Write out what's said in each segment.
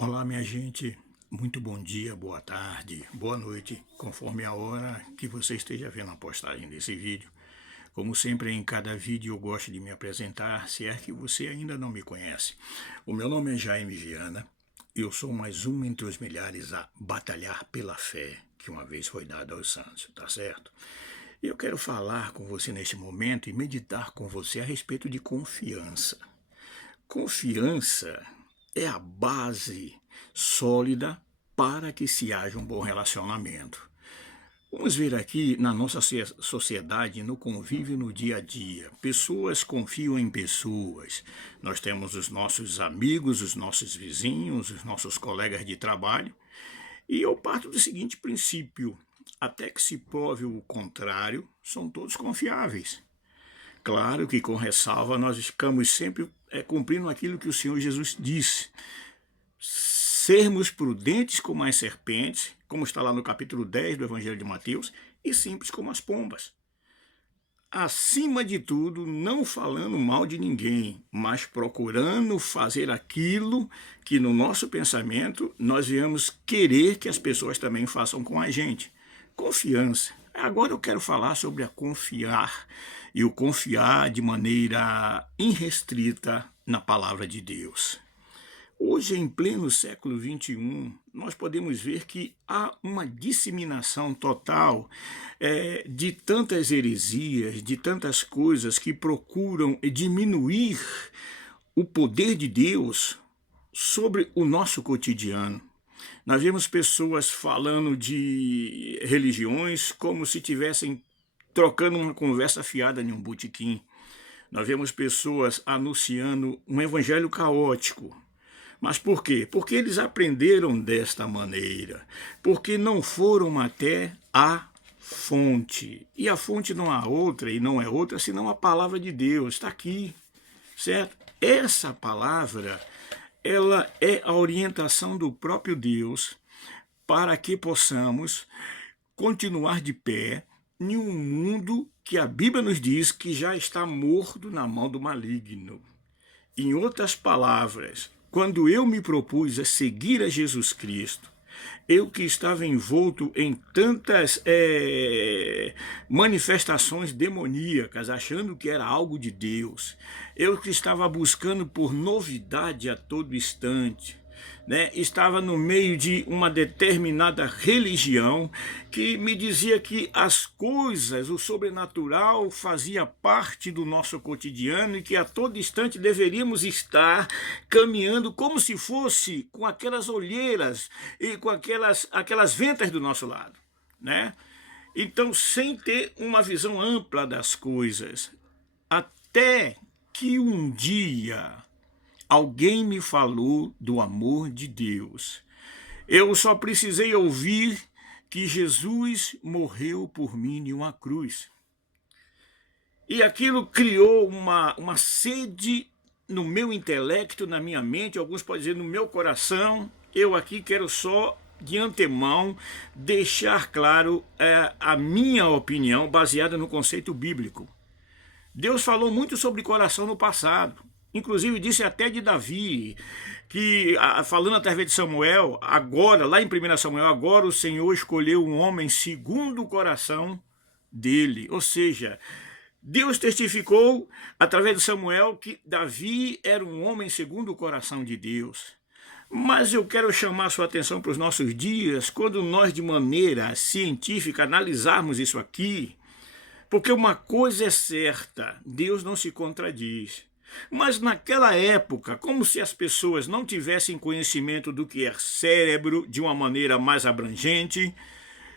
Olá, minha gente. Muito bom dia, boa tarde, boa noite, conforme a hora que você esteja vendo a postagem desse vídeo. Como sempre, em cada vídeo eu gosto de me apresentar, se é que você ainda não me conhece. O meu nome é Jaime Viana. Eu sou mais um entre os milhares a batalhar pela fé que uma vez foi dada aos santos, tá certo? E eu quero falar com você neste momento e meditar com você a respeito de confiança. Confiança é a base sólida para que se haja um bom relacionamento. Vamos ver aqui na nossa sociedade, no convívio no dia a dia. Pessoas confiam em pessoas. Nós temos os nossos amigos, os nossos vizinhos, os nossos colegas de trabalho. E eu parto do seguinte princípio: até que se prove o contrário, são todos confiáveis. Claro que com ressalva nós ficamos sempre cumprindo aquilo que o Senhor Jesus disse. Sermos prudentes como as serpentes, como está lá no capítulo 10 do Evangelho de Mateus, e simples como as pombas. Acima de tudo, não falando mal de ninguém, mas procurando fazer aquilo que no nosso pensamento nós viemos querer que as pessoas também façam com a gente. Confiança. Agora eu quero falar sobre a confiar, e o confiar de maneira irrestrita na palavra de Deus. Hoje, em pleno século XXI, nós podemos ver que há uma disseminação total de tantas heresias, de tantas coisas que procuram diminuir o poder de Deus sobre o nosso cotidiano. Nós vemos pessoas falando de religiões como se tivessem trocando uma conversa fiada em um botequim. Nós vemos pessoas anunciando um evangelho caótico. Mas por quê? Porque eles aprenderam desta maneira. Porque não foram até a fonte. E a fonte não há outra, e não é outra, senão a palavra de Deus. Está aqui, certo? Essa palavra, ela é a orientação do próprio Deus para que possamos continuar de pé em um mundo que a Bíblia nos diz que já está morto na mão do maligno. Em outras palavras, quando eu me propus a seguir a Jesus Cristo, eu que estava envolto em tantas manifestações demoníacas, achando que era algo de Deus, eu que estava buscando por novidade a todo instante, estava no meio de uma determinada religião que me dizia que as coisas, o sobrenatural, fazia parte do nosso cotidiano e que a todo instante deveríamos estar caminhando como se fosse com aquelas olheiras e com aquelas ventas do nosso lado, Então, sem ter uma visão ampla das coisas, até que um dia alguém me falou do amor de Deus. Eu só precisei ouvir que Jesus morreu por mim em uma cruz. E aquilo criou uma sede no meu intelecto, na minha mente, alguns podem dizer no meu coração. Eu aqui quero só, de antemão, deixar claro a minha opinião baseada no conceito bíblico. Deus falou muito sobre coração no passado. Inclusive disse até de Davi, que falando através de Samuel, agora, lá em 1 Samuel, agora o Senhor escolheu um homem segundo o coração dele. Ou seja, Deus testificou através de Samuel que Davi era um homem segundo o coração de Deus. Mas eu quero chamar a sua atenção para os nossos dias, quando nós de maneira científica analisarmos isso aqui, porque uma coisa é certa, Deus não se contradiz. Mas naquela época, como se as pessoas não tivessem conhecimento do que é cérebro de uma maneira mais abrangente,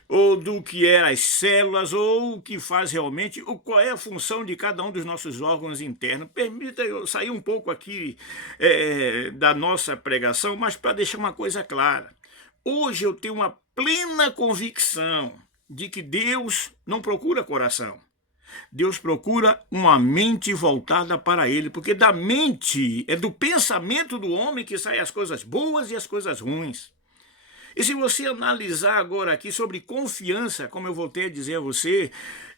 ou do que é as células, ou o que faz realmente, qual é a função de cada um dos nossos órgãos internos. Permita eu sair um pouco aqui da nossa pregação, mas para deixar uma coisa clara. Hoje eu tenho uma plena convicção de que Deus não procura coração. Deus procura uma mente voltada para Ele, porque da mente, é do pensamento do homem que saem as coisas boas e as coisas ruins. E se você analisar agora aqui sobre confiança, como eu voltei a dizer a você,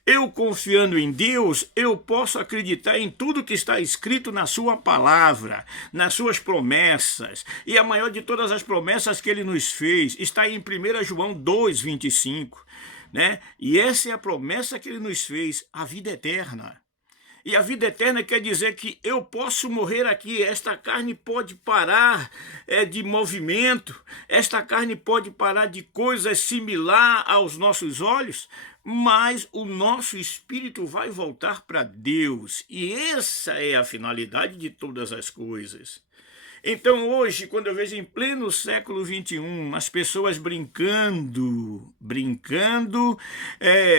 eu confiando em Deus, eu posso acreditar em tudo que está escrito na sua palavra, nas suas promessas. E a maior de todas as promessas que ele nos fez está em 1 João 2,25, né? E essa é a promessa que ele nos fez, a vida eterna. E a vida eterna quer dizer que eu posso morrer aqui, esta carne pode parar de movimento, esta carne pode parar de coisas similar aos nossos olhos, mas o nosso espírito vai voltar para Deus. E essa é a finalidade de todas as coisas. Então hoje, quando eu vejo em pleno século XXI, as pessoas brincando,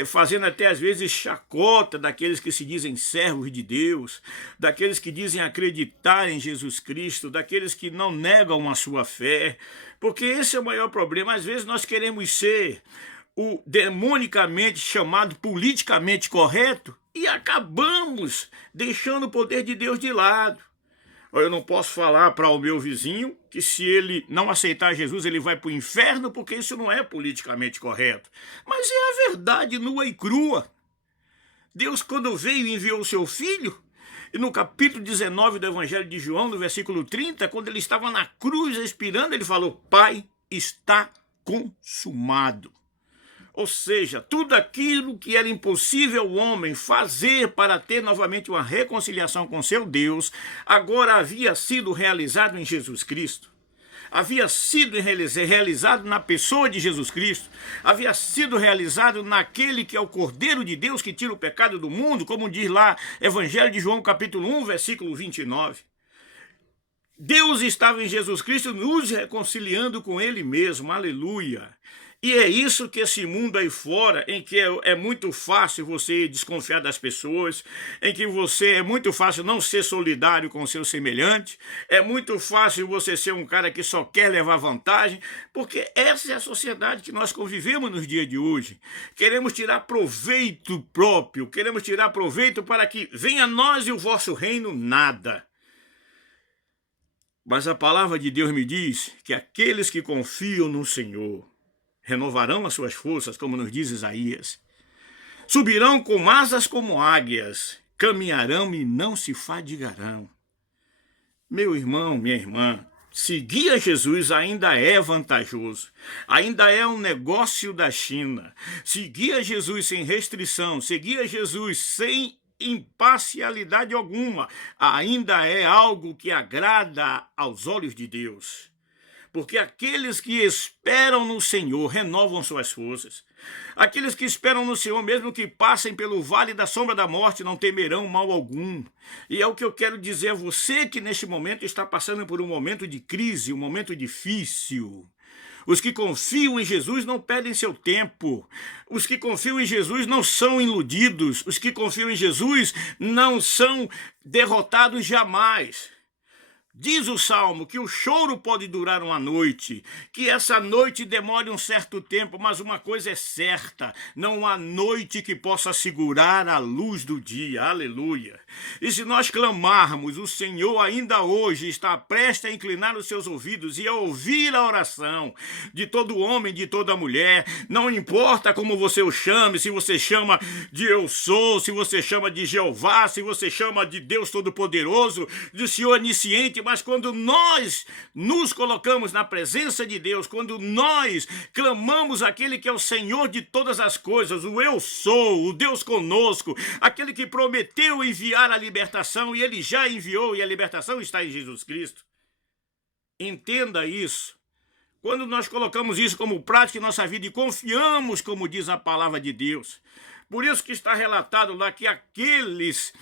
fazendo até às vezes chacota daqueles que se dizem servos de Deus, daqueles que dizem acreditar em Jesus Cristo, daqueles que não negam a sua fé, porque esse é o maior problema. Às vezes nós queremos ser o demonicamente chamado politicamente correto e acabamos deixando o poder de Deus de lado. Eu não posso falar para o meu vizinho que se ele não aceitar Jesus, ele vai para o inferno, porque isso não é politicamente correto. Mas é a verdade nua e crua. Deus, quando veio, enviou o seu Filho, e no capítulo 19 do Evangelho de João, no versículo 30, quando ele estava na cruz expirando, ele falou: Pai, está consumado. Ou seja, tudo aquilo que era impossível ao homem fazer para ter novamente uma reconciliação com seu Deus, agora havia sido realizado em Jesus Cristo. Havia sido realizado na pessoa de Jesus Cristo. Havia sido realizado naquele que é o Cordeiro de Deus que tira o pecado do mundo, como diz lá Evangelho de João, capítulo 1, versículo 29. Deus estava em Jesus Cristo nos reconciliando com Ele mesmo. Aleluia! E é isso que esse mundo aí fora, em que é muito fácil você desconfiar das pessoas, em que é muito fácil não ser solidário com o seu semelhante, é muito fácil você ser um cara que só quer levar vantagem, porque essa é a sociedade que nós convivemos nos dias de hoje. Queremos tirar proveito próprio, queremos tirar proveito para que venha a nós e o vosso reino nada. Mas a palavra de Deus me diz que aqueles que confiam no Senhor renovarão as suas forças, como nos diz Isaías. Subirão com asas como águias, caminharão e não se fadigarão. Meu irmão, minha irmã, seguir a Jesus ainda é vantajoso, ainda é um negócio da China. Seguir a Jesus sem restrição, seguir a Jesus sem imparcialidade alguma, ainda é algo que agrada aos olhos de Deus. Porque aqueles que esperam no Senhor renovam suas forças. Aqueles que esperam no Senhor, mesmo que passem pelo vale da sombra da morte, não temerão mal algum. E é o que eu quero dizer a você que neste momento está passando por um momento de crise, um momento difícil. Os que confiam em Jesus não perdem seu tempo. Os que confiam em Jesus não são iludidos. Os que confiam em Jesus não são derrotados jamais. Diz o Salmo que o choro pode durar uma noite, que essa noite demore um certo tempo, mas uma coisa é certa, não há noite que possa segurar a luz do dia, aleluia. E se nós clamarmos, o Senhor ainda hoje está prestes a inclinar os seus ouvidos e a ouvir a oração de todo homem, de toda mulher, não importa como você o chame, se você chama de Eu Sou, se você chama de Jeová, se você chama de Deus Todo-Poderoso, de Senhor Onisciente, mas quando nós nos colocamos na presença de Deus, quando nós clamamos aquele que é o Senhor de todas as coisas, o Eu Sou, o Deus conosco, aquele que prometeu enviar a libertação e ele já enviou e a libertação está em Jesus Cristo. Entenda isso. Quando nós colocamos isso como prática em nossa vida e confiamos, como diz a palavra de Deus, por isso que está relatado lá que aqueles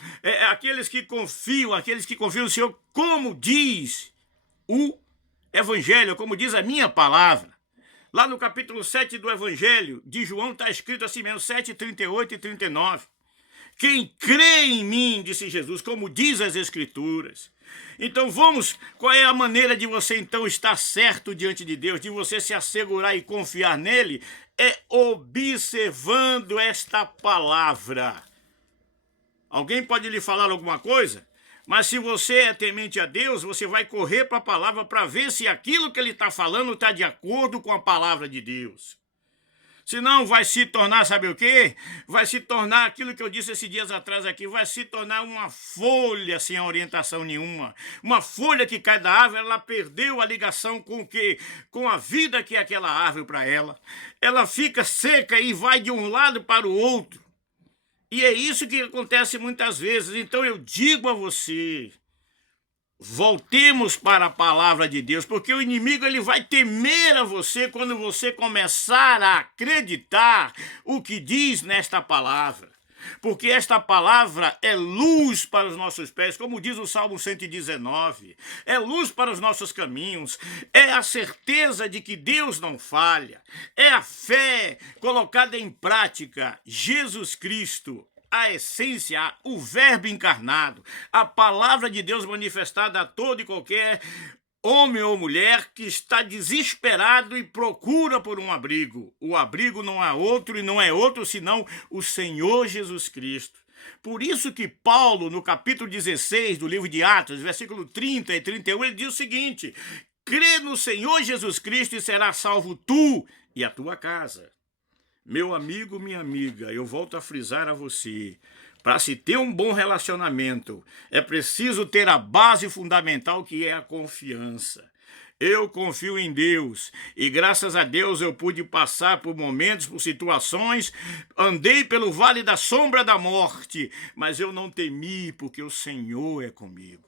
que confiam no Senhor, como diz o Evangelho, como diz a minha palavra. Lá no capítulo 7 do Evangelho de João está escrito assim mesmo, 7, 38 e 39. Quem crê em mim, disse Jesus, como diz as Escrituras. Então qual é a maneira de você então estar certo diante de Deus, de você se assegurar e confiar nele? É observando esta palavra. Alguém pode lhe falar alguma coisa? Mas se você é temente a Deus, você vai correr para a palavra para ver se aquilo que ele está falando está de acordo com a palavra de Deus. Senão vai se tornar, sabe o quê? Vai se tornar aquilo que eu disse esses dias atrás aqui, vai se tornar uma folha sem orientação nenhuma. Uma folha que cai da árvore, ela perdeu a ligação com o quê? Com a vida que é aquela árvore para ela. Ela fica seca e vai de um lado para o outro. E é isso que acontece muitas vezes. Então eu digo a você, voltemos para a palavra de Deus, porque o inimigo ele vai temer a você quando você começar a acreditar o que diz nesta palavra. Porque esta palavra é luz para os nossos pés, como diz o Salmo 119. É luz para os nossos caminhos. É a certeza de que Deus não falha. É a fé colocada em prática. Jesus Cristo, a essência, o verbo encarnado, a palavra de Deus manifestada a todo e qualquer homem ou mulher que está desesperado e procura por um abrigo. O abrigo não há outro e não é outro senão o Senhor Jesus Cristo. Por isso que Paulo, no capítulo 16 do livro de Atos, versículo 30 e 31, ele diz o seguinte: crê no Senhor Jesus Cristo e serás salvo tu e a tua casa. Meu amigo, minha amiga, eu volto a frisar a você, para se ter um bom relacionamento, é preciso ter a base fundamental que é a confiança. Eu confio em Deus e graças a Deus eu pude passar por momentos, por situações, andei pelo vale da sombra da morte, mas eu não temi porque o Senhor é comigo.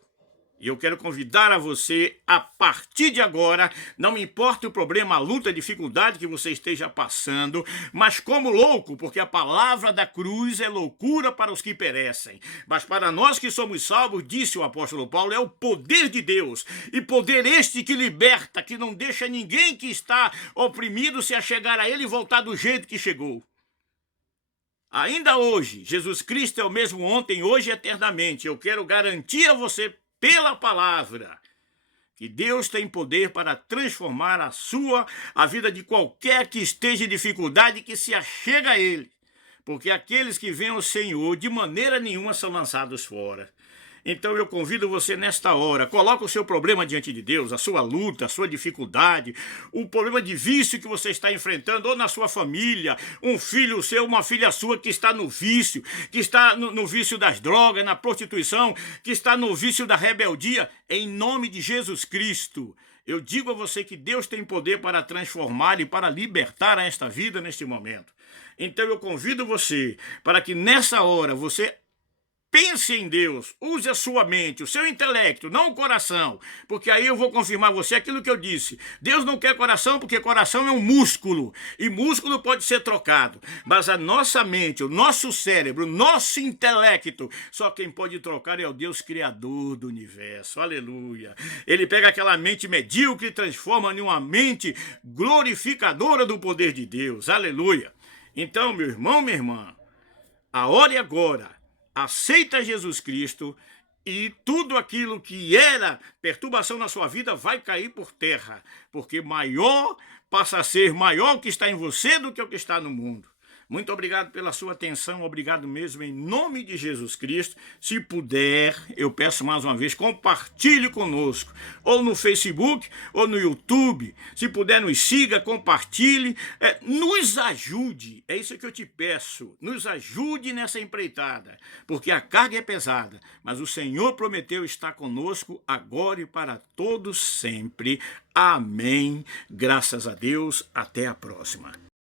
E eu quero convidar a você, a partir de agora, não me importa o problema, a luta, a dificuldade que você esteja passando, mas como louco, porque a palavra da cruz é loucura para os que perecem. Mas para nós que somos salvos, disse o apóstolo Paulo, é o poder de Deus. E poder este que liberta, que não deixa ninguém que está oprimido se achegar a ele e voltar do jeito que chegou. Ainda hoje, Jesus Cristo é o mesmo ontem, hoje e eternamente. Eu quero garantir a você, pela palavra, que Deus tem poder para transformar a vida de qualquer que esteja em dificuldade e que se achega a Ele. Porque aqueles que vêm ao Senhor, de maneira nenhuma são lançados fora. Então eu convido você nesta hora, coloca o seu problema diante de Deus, a sua luta, a sua dificuldade, o problema de vício que você está enfrentando, ou na sua família, um filho seu, uma filha sua que está no vício, que está no vício das drogas, na prostituição, que está no vício da rebeldia, em nome de Jesus Cristo. Eu digo a você que Deus tem poder para transformar e para libertar esta vida neste momento. Então eu convido você para que nessa hora você pense em Deus, use a sua mente, o seu intelecto, não o coração, porque aí eu vou confirmar você aquilo que eu disse. Deus não quer coração porque coração é um músculo, e músculo pode ser trocado, mas a nossa mente, o nosso cérebro, o nosso intelecto, só quem pode trocar é o Deus Criador do universo, aleluia. Ele pega aquela mente medíocre e transforma em uma mente glorificadora do poder de Deus, aleluia. Então, meu irmão, minha irmã, a hora é agora. Aceita Jesus Cristo e tudo aquilo que era perturbação na sua vida vai cair por terra, porque maior passa a ser maior o que está em você do que o que está no mundo. Muito obrigado pela sua atenção, obrigado mesmo em nome de Jesus Cristo. Se puder, eu peço mais uma vez, compartilhe conosco, ou no Facebook, ou no YouTube. Se puder, nos siga, compartilhe, nos ajude, é isso que eu te peço, nos ajude nessa empreitada, porque a carga é pesada, mas o Senhor prometeu estar conosco agora e para todos sempre. Amém. Graças a Deus, até a próxima.